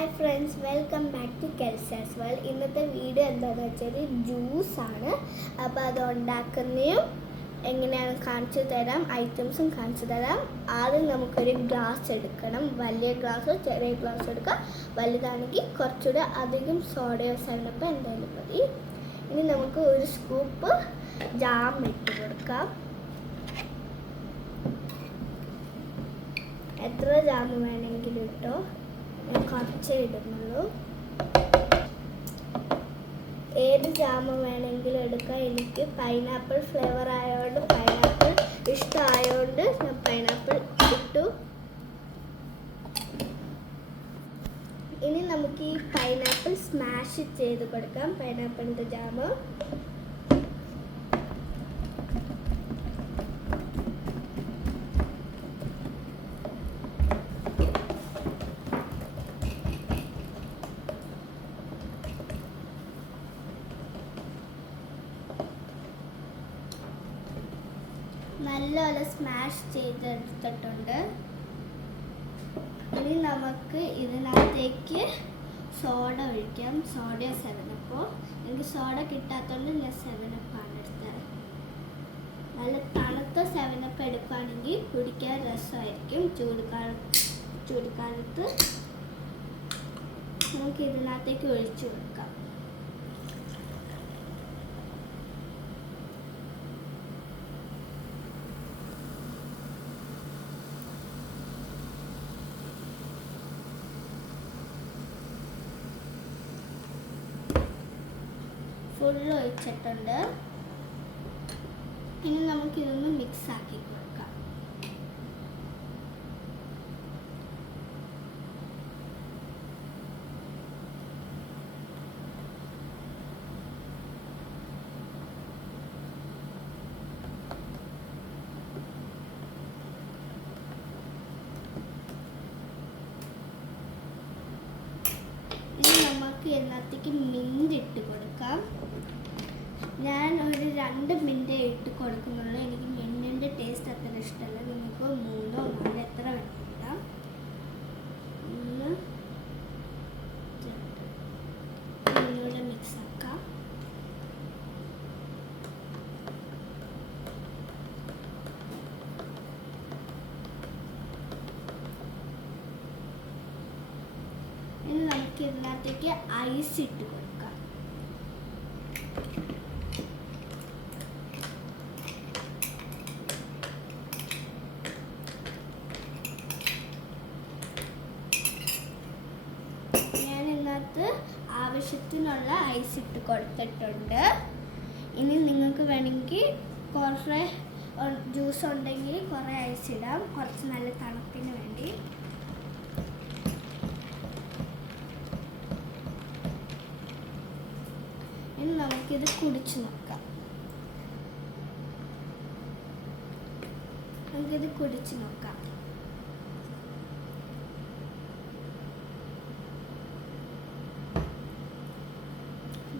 Hi friends, welcome back to Kelsa's world. ഇന്നത്തെ video എന്താണെന്ന് വെച്ചാൽ ജ്യൂസാണ്. അപ്പോൾ അത് ഉണ്ടാക്കുന്നതും എങ്ങനെയാണ് കാണിച്ചു തരാം, ഐറ്റംസും കാണിച്ചു തരാം. ആദ്യം നമുക്കൊരു ഗ്ലാസ് എടുക്കണം. വലിയ ഗ്ലാസ് ചെറിയ ഗ്ലാസ് എടുക്കാം. വലുതാണെങ്കിൽ കുറച്ചുകൂടെ അധികം സോഡയോ സെവനപ്പോ എന്തായാലും മതി. ഇനി നമുക്ക് ഒരു സ്കൂപ്പ് ജാം ഇട്ട് കൊടുക്കാം. എത്ര ജാം വേണമെങ്കിലും ഇട്ടോ, ഞാൻ കുറച്ചേ ഇടുന്നുള്ളൂ. ഏത് ജാം വേണമെങ്കിലും എടുക്കാം. എനിക്ക് പൈനാപ്പിൾ ഫ്ലേവർ ആയതുകൊണ്ട്, പൈനാപ്പിൾ ഇഷ്ടമായതുകൊണ്ട് ഞാൻ പൈനാപ്പിൾ ഇട്ടു. ഇനി നമുക്ക് ഈ പൈനാപ്പിൾ സ്മാഷ് ചെയ്ത് കൊടുക്കാം. പൈനാപ്പിളിൻ്റെ ജാം നല്ലപോലെ സ്മാഷ് ചെയ്തെടുത്തിട്ടുണ്ട്. ഇനി നമുക്ക് ഇതിനകത്തേക്ക് സോഡ ഒഴിക്കാം. സോഡയോ സെവനപ്പോ. എനിക്ക് സോഡ കിട്ടാത്തതുകൊണ്ട് ഞാൻ സെവനപ്പാണ് എടുത്തത്. നല്ല തണുത്ത സെവനപ്പ് എടുക്കുകയാണെങ്കിൽ കുടിക്കാൻ രസമായിരിക്കും. ചൂടുകാലത്ത് നമുക്ക് ഇതിനകത്തേക്ക് ഒഴിച്ചു കൊടുക്കാം. ഫുള്ള് ഒഴിച്ചിട്ടുണ്ട്. ഇനി നമുക്കിതൊന്ന് മിക്സ് ആക്കി കൊടുക്കാം. ഇനി നമുക്ക് ഇതിനകത്തേക്ക് മിന്റ് ഇട്ട് കൊടുക്കാം. ഞാൻ ഒരു 2 മിനിറ്റ് ഇട്ട് കൊടുക്കുന്നുള്ളൂ. എനിക്ക് മിന്റിൻ്റെ ടേസ്റ്റ് അത്ര ഇഷ്ടമല്ല. നിങ്ങൾക്ക് 3 or 4 എത്ര വേണമെങ്കിലും. 1 2 ഇതിലൂടെ മിക്സ് ആക്കാം. ഇനി നമുക്ക് ഇതിനകത്തേക്ക് ഐസ് ഇട്ട് കൊടുക്കാം. ആവശ്യത്തിനുള്ള ഐസ് ഇട്ട് കൊടുത്തിട്ടുണ്ട്. ഇനി നിങ്ങൾക്ക് വേണമെങ്കിൽ കുറേ ജ്യൂസ് ഉണ്ടെങ്കിൽ കുറേ ഐസ് ഇടാം, കുറച്ച് നല്ല തണുപ്പിന് വേണ്ടി. ഇനി നമുക്കിത് കുടിച്ചു നോക്കാം.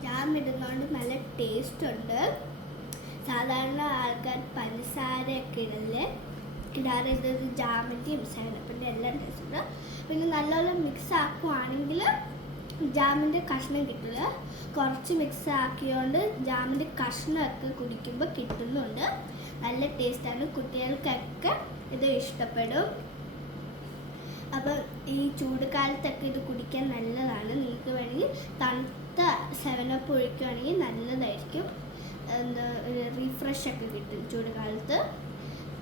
ജാം ഇടുന്നതുകൊണ്ട് നല്ല ടേസ്റ്റ് ഉണ്ട്. സാധാരണ ആൾക്കാർ പഞ്ചസാരയൊക്കെ ഇടാറ്. ഇത് ജാമിൻ്റെയും സെവനപ്പിൻ്റെ എല്ലാം ടേസ്റ്റ് ഉണ്ട്. പിന്നെ നല്ലോണം മിക്സ് ആക്കുവാണെങ്കിൽ ജാമിൻ്റെ കഷ്ണം കിട്ടില്ല. കുറച്ച് മിക്സ് ആക്കിയോണ്ട് ജാമിൻ്റെ കഷ്ണമൊക്കെ കുടിക്കുമ്പോൾ കിട്ടുന്നുണ്ട്. നല്ല ടേസ്റ്റാണ്. കുട്ടികൾക്കൊക്കെ ഇത് ഇഷ്ടപ്പെടും. അപ്പം ഈ ചൂടുകാലത്തൊക്കെ ഇത് കുടിക്കാൻ നല്ലതാണ്. നിങ്ങൾക്ക് വേണമെങ്കിൽ തണുത്ത സെവനപ്പ് ഒഴിക്കുകയാണെങ്കിൽ നല്ലതായിരിക്കും. റീഫ്രഷൊക്കെ കിട്ടും ചൂടുകാലത്ത്.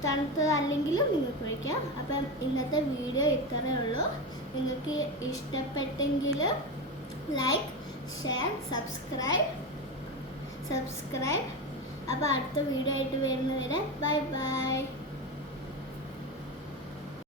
തണുത്തതല്ലെങ്കിലും നിങ്ങൾക്ക് ഒഴിക്കാം. അപ്പം ഇന്നത്തെ വീഡിയോ ഇത്രയേ ഉള്ളൂ. നിങ്ങൾക്ക് ഇഷ്ടപ്പെട്ടെങ്കിൽ ലൈക്ക്, ഷെയർ, സബ്സ്ക്രൈബ്. അപ്പോൾ അടുത്ത വീഡിയോ ആയിട്ട് വരുന്നവരെ ബൈ ബൈ.